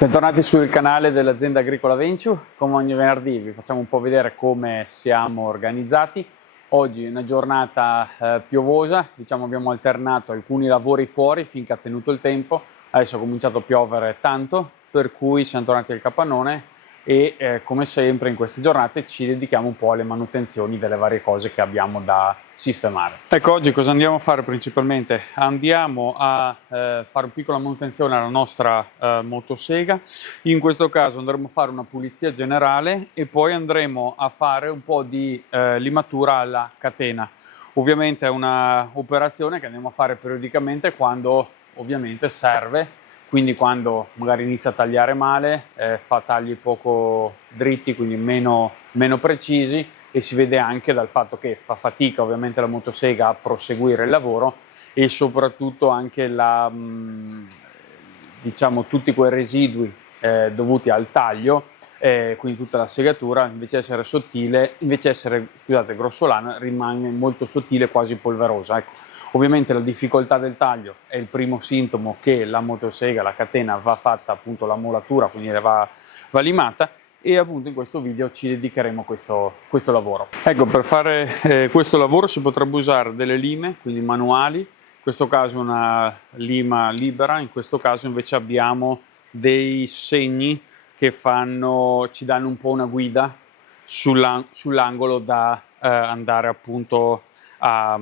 Bentornati sul canale dell'azienda agricola Venture. Come ogni venerdì vi facciamo un po' vedere come siamo organizzati. Oggi è una giornata piovosa, diciamo abbiamo alternato alcuni lavori fuori finché ha tenuto il tempo. Adesso ha cominciato a piovere tanto, per cui siamo tornati al capannone e come sempre in queste giornate ci dedichiamo un po' alle manutenzioni delle varie cose che abbiamo da sistemare. Ecco, oggi cosa andiamo a fare principalmente? Andiamo a fare una piccola manutenzione alla nostra motosega. In questo caso andremo a fare una pulizia generale e poi andremo a fare un po' di limatura alla catena. Ovviamente è una operazione che andiamo a fare periodicamente quando ovviamente serve, quindi quando magari inizia a tagliare male, fa tagli poco dritti, quindi meno precisi, e si vede anche dal fatto che fa fatica ovviamente la motosega a proseguire il lavoro e soprattutto anche diciamo, tutti quei residui dovuti al taglio, quindi tutta la segatura invece di essere sottile, invece di essere, scusate, grossolana, rimane molto sottile, quasi polverosa. Ecco. Ovviamente la difficoltà del taglio è il primo sintomo che la motosega, la catena, va fatta appunto la molatura, quindi va limata, e appunto in questo video ci dedicheremo a questo lavoro. Ecco, per fare questo lavoro si potrebbe usare delle lime, quindi manuali, in questo caso una lima libera, in questo caso invece abbiamo dei segni che ci danno un po' una guida sull'angolo da andare appunto a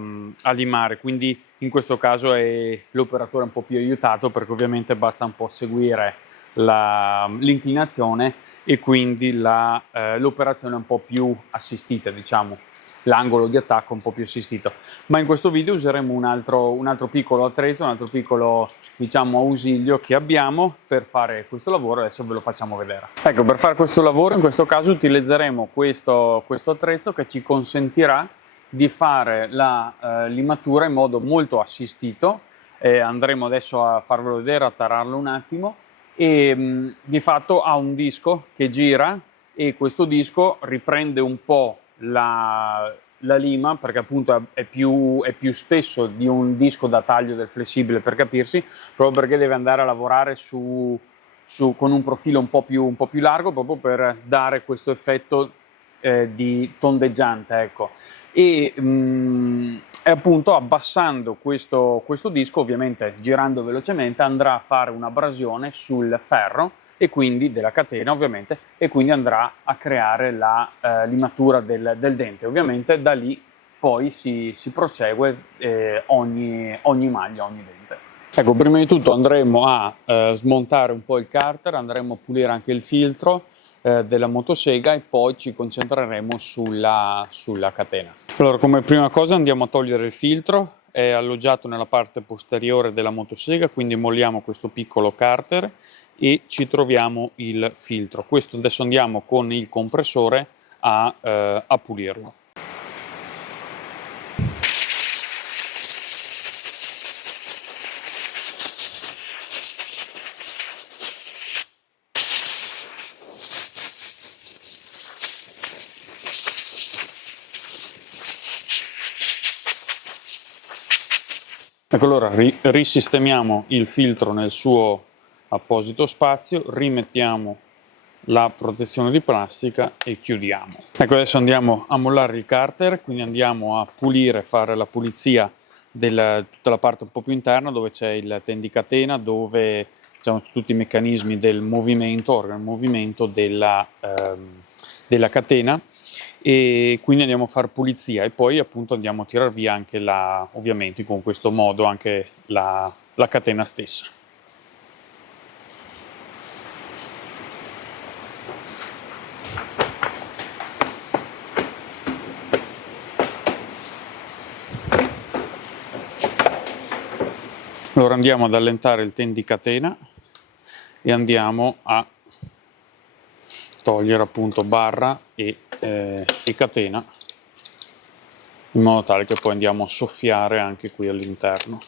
limare, quindi in questo caso è l'operatore un po' più aiutato perché ovviamente basta un po' seguire l'inclinazione e quindi l'operazione è un po' più assistita, diciamo, l'angolo di attacco un po' più assistito. Ma in questo video useremo un altro piccolo attrezzo, un altro piccolo, diciamo, ausilio che abbiamo per fare questo lavoro. Adesso ve lo facciamo vedere. Ecco, per fare questo lavoro in questo caso utilizzeremo questo attrezzo che ci consentirà di fare la limatura in modo molto assistito. Andremo adesso a farvelo vedere, a tararlo un attimo, e di fatto ha un disco che gira e questo disco riprende un po' la lima, perché appunto è più spesso di un disco da taglio del flessibile, per capirsi, proprio perché deve andare a lavorare con un profilo un po' più largo, proprio per dare questo effetto di tondeggiante, ecco. E appunto abbassando questo disco, ovviamente girando velocemente, andrà a fare un'abrasione sul ferro e quindi della catena, ovviamente, e quindi andrà a creare la limatura del dente. Ovviamente da lì poi si prosegue ogni maglia, ogni dente. Ecco, prima di tutto andremo a smontare un po' il carter, andremo a pulire anche il filtro della motosega e poi ci concentreremo sulla catena. Allora, come prima cosa andiamo a togliere il filtro, è alloggiato nella parte posteriore della motosega, quindi molliamo questo piccolo carter e ci troviamo il filtro. Questo adesso andiamo con il compressore a pulirlo. Ecco, allora risistemiamo il filtro nel suo apposito spazio, rimettiamo la protezione di plastica e chiudiamo. Ecco, adesso andiamo a mollare il carter, quindi andiamo a pulire, fare la pulizia di tutta la parte un po' più interna dove c'è il tendicatena, dove diciamo tutti i meccanismi del movimento, organo-movimento della catena, e quindi andiamo a fare pulizia e poi appunto andiamo a tirar via anche ovviamente con questo modo anche la catena stessa. Allora andiamo ad allentare il tendicatena e andiamo a togliere appunto barra e catena, in modo tale che poi andiamo a soffiare anche qui all'interno.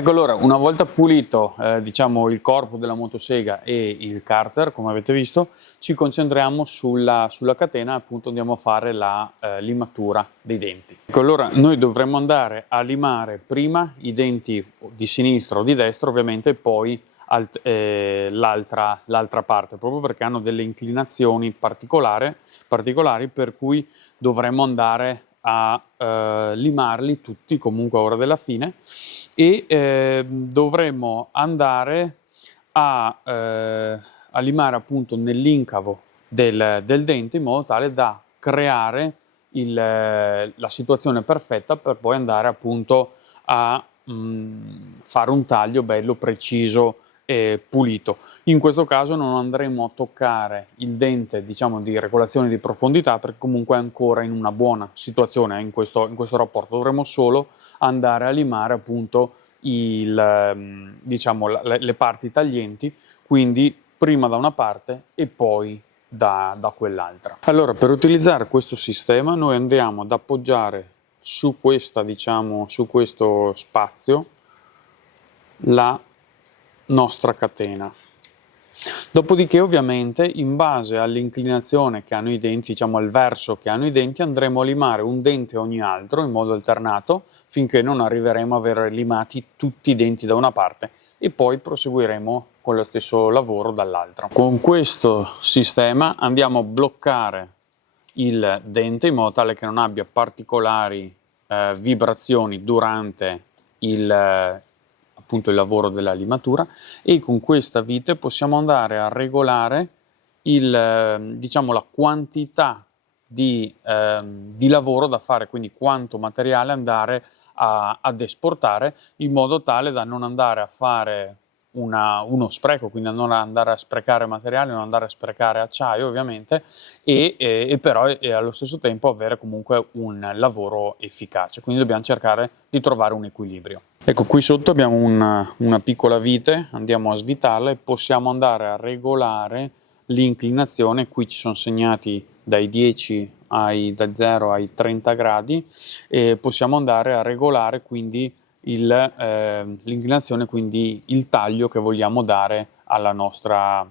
Ecco, allora, una volta pulito diciamo il corpo della motosega e il carter, come avete visto, ci concentriamo sulla catena e appunto andiamo a fare la limatura dei denti. Ecco, allora noi dovremmo andare a limare prima i denti di sinistra o di destra, ovviamente, e poi l'altra parte, proprio perché hanno delle inclinazioni particolari per cui dovremmo andare a limarli tutti comunque a ora della fine e dovremmo andare a limare appunto nell'incavo del dente in modo tale da creare la situazione perfetta per poi andare appunto a fare un taglio bello preciso e pulito. In questo caso non andremo a toccare il dente, diciamo, di regolazione di profondità, perché comunque è ancora in una buona situazione in questo rapporto. Dovremo solo andare a limare appunto diciamo, le parti taglienti, quindi prima da una parte e poi da quell'altra. Allora, per utilizzare questo sistema noi andiamo ad appoggiare su diciamo, su questo spazio la nostra catena. Dopodiché, ovviamente, in base all'inclinazione che hanno i denti, diciamo al verso che hanno i denti, andremo a limare un dente ogni altro in modo alternato finché non arriveremo a aver limati tutti i denti da una parte e poi proseguiremo con lo stesso lavoro dall'altra. Con questo sistema andiamo a bloccare il dente in modo tale che non abbia particolari vibrazioni durante appunto il lavoro della limatura, e con questa vite possiamo andare a regolare diciamo, la quantità di lavoro da fare, quindi quanto materiale andare ad esportare, in modo tale da non andare a fare uno spreco, quindi non andare a sprecare materiale, non andare a sprecare acciaio ovviamente, e però allo stesso tempo avere comunque un lavoro efficace. Quindi dobbiamo cercare di trovare un equilibrio. Ecco, qui sotto abbiamo una piccola vite, andiamo a svitarla e possiamo andare a regolare l'inclinazione. Qui ci sono segnati dai 10 da 0 ai 30 gradi e possiamo andare a regolare quindi l'inclinazione, quindi il taglio che vogliamo dare alla nostra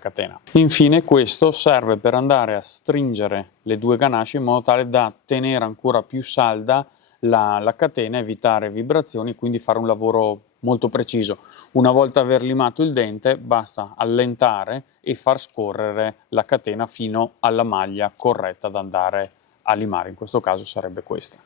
catena. Infine questo serve per andare a stringere le due ganasce in modo tale da tenere ancora più salda la catena, evitare vibrazioni, quindi fare un lavoro molto preciso. Una volta aver limato il dente basta allentare e far scorrere la catena fino alla maglia corretta da andare a limare, in questo caso sarebbe questa.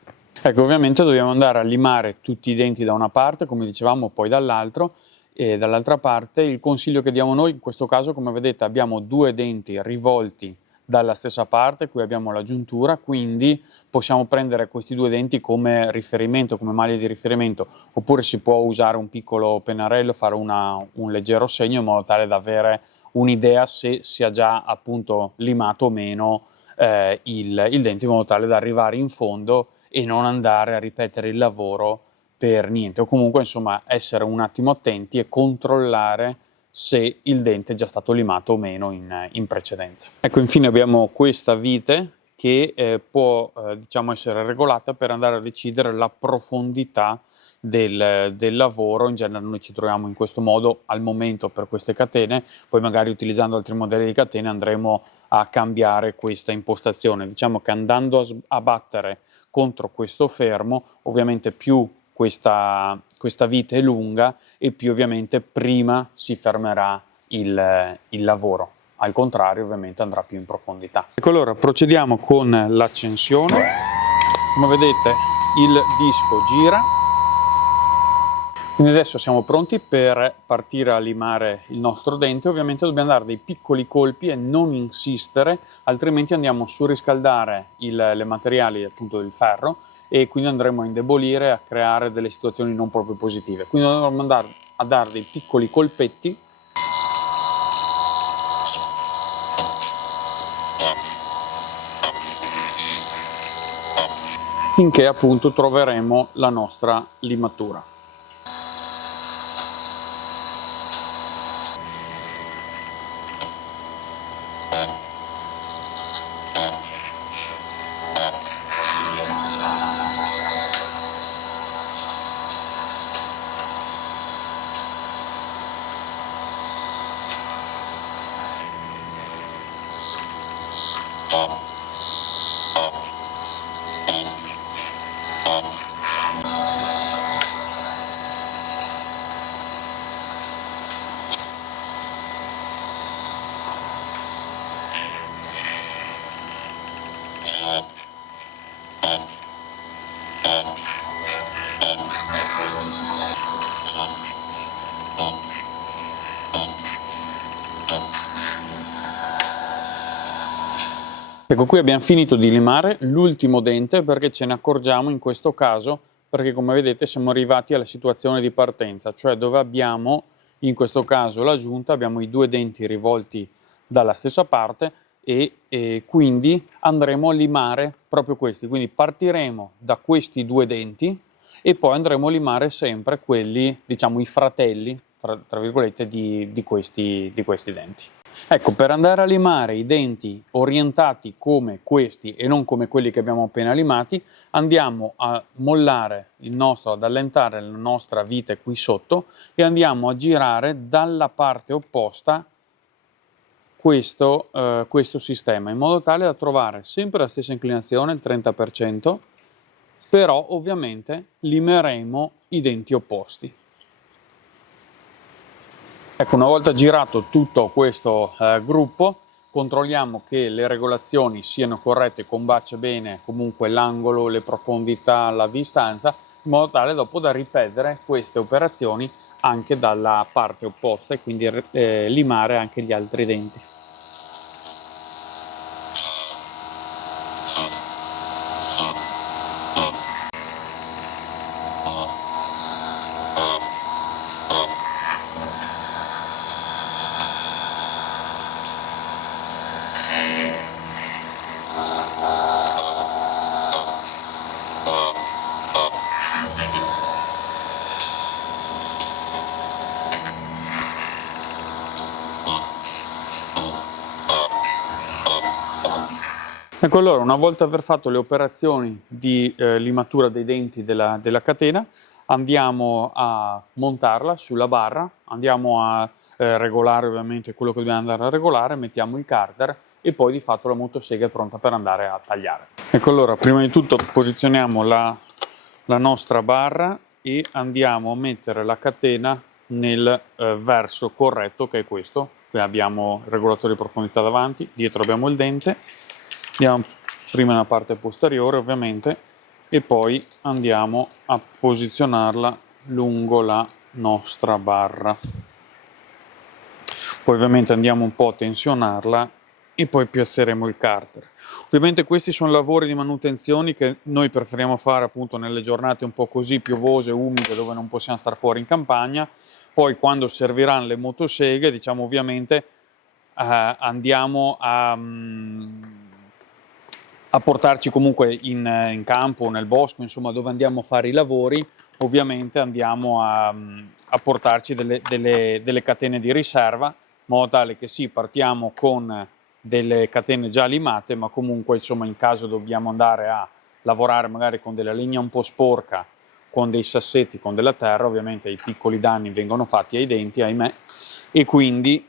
Ecco, ovviamente dobbiamo andare a limare tutti i denti da una parte, come dicevamo, poi dall'altro, e dall'altra parte. Il consiglio che diamo noi in questo caso, come vedete, abbiamo due denti rivolti dalla stessa parte, qui abbiamo la giuntura, quindi possiamo prendere questi due denti come riferimento, come maglia di riferimento, oppure si può usare un piccolo pennarello, fare un leggero segno in modo tale da avere un'idea se sia già appunto limato o meno il dente, in modo tale da arrivare in fondo e non andare a ripetere il lavoro per niente, o comunque insomma essere un attimo attenti e controllare se il dente è già stato limato o meno in precedenza. Ecco, infine abbiamo questa vite che può diciamo essere regolata per andare a decidere la profondità del lavoro. In genere noi ci troviamo in questo modo al momento per queste catene, poi magari utilizzando altri modelli di catene andremo a cambiare questa impostazione. Diciamo che andando a battere contro questo fermo, ovviamente più questa vite è lunga e più ovviamente prima si fermerà il lavoro. Al contrario, ovviamente andrà più in profondità. Ecco, allora procediamo con l'accensione. Come vedete il disco gira. Quindi adesso siamo pronti per partire a limare il nostro dente. Ovviamente dobbiamo dare dei piccoli colpi e non insistere, altrimenti andiamo a surriscaldare le materiali, appunto il ferro, e quindi andremo a indebolire, a creare delle situazioni non proprio positive. Quindi dovremo andare a dare dei piccoli colpetti finché appunto troveremo la nostra limatura. Ecco, qui abbiamo finito di limare l'ultimo dente perché ce ne accorgiamo in questo caso, perché come vedete siamo arrivati alla situazione di partenza, cioè dove abbiamo in questo caso la giunta, abbiamo i due denti rivolti dalla stessa parte e quindi andremo a limare proprio questi, quindi partiremo da questi due denti e poi andremo a limare sempre quelli, diciamo i fratelli, tra virgolette, di questi denti. Ecco, per andare a limare i denti orientati come questi e non come quelli che abbiamo appena limati, andiamo a mollare ad allentare la nostra vite qui sotto e andiamo a girare dalla parte opposta questo sistema, in modo tale da trovare sempre la stessa inclinazione, il 30%, però ovviamente limeremo i denti opposti. Ecco, una volta girato tutto questo gruppo, controlliamo che le regolazioni siano corrette, combacia bene comunque l'angolo, le profondità, la distanza, in modo tale dopo da ripetere queste operazioni anche dalla parte opposta e quindi limare anche gli altri denti. Ecco, allora, una volta aver fatto le operazioni di limatura dei denti della catena, andiamo a montarla sulla barra, andiamo a regolare ovviamente quello che dobbiamo andare a regolare, mettiamo il carter e poi di fatto la motosega è pronta per andare a tagliare. Ecco, allora, prima di tutto posizioniamo la nostra barra e andiamo a mettere la catena nel verso corretto, che è questo. Qui abbiamo il regolatore di profondità davanti, dietro abbiamo il dente. Andiamo prima nella parte posteriore ovviamente e poi andiamo a posizionarla lungo la nostra barra. Poi ovviamente andiamo un po' a tensionarla e poi piazzeremo il carter. Ovviamente questi sono lavori di manutenzione che noi preferiamo fare appunto nelle giornate un po' così piovose, umide, dove non possiamo stare fuori in campagna. Poi quando serviranno le motoseghe, diciamo ovviamente andiamo a portarci comunque in campo, nel bosco, insomma dove andiamo a fare i lavori, ovviamente andiamo a portarci delle catene di riserva, in modo tale che sì, partiamo con delle catene già limate, ma comunque insomma in caso dobbiamo andare a lavorare magari con della legna un po' sporca, con dei sassetti, con della terra, ovviamente i piccoli danni vengono fatti ai denti, ahimè, e quindi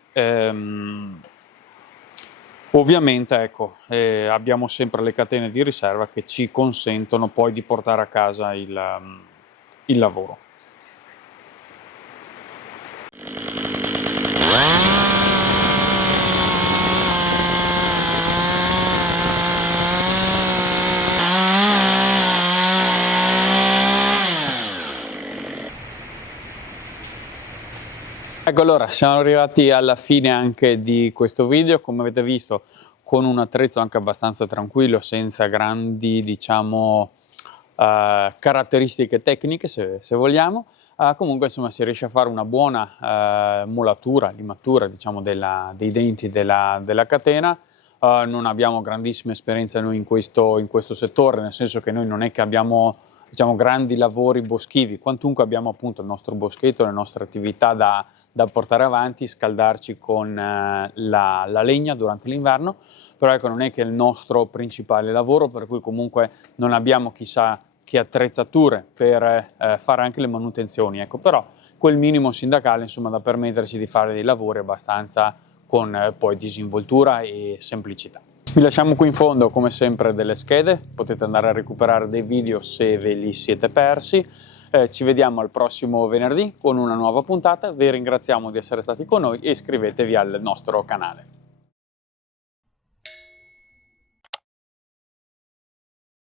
ovviamente ecco, abbiamo sempre le catene di riserva che ci consentono poi di portare a casa il lavoro. Ecco, allora siamo arrivati alla fine anche di questo video, come avete visto con un attrezzo anche abbastanza tranquillo, senza grandi diciamo caratteristiche tecniche se vogliamo. Comunque insomma si riesce a fare una buona molatura, limatura diciamo dei denti della catena. Non abbiamo grandissima esperienza noi in questo settore, nel senso che noi non è che abbiamo diciamo grandi lavori boschivi, quantunque abbiamo appunto il nostro boschetto, le nostre attività da portare avanti, scaldarci con la legna durante l'inverno, però ecco non è che è il nostro principale lavoro, per cui comunque non abbiamo chissà che attrezzature per fare anche le manutenzioni, ecco, però quel minimo sindacale insomma da permetterci di fare dei lavori abbastanza con poi disinvoltura e semplicità. Vi lasciamo qui in fondo come sempre delle schede, potete andare a recuperare dei video se ve li siete persi. Ci vediamo al prossimo venerdì con una nuova puntata, vi ringraziamo di essere stati con noi e iscrivetevi al nostro canale.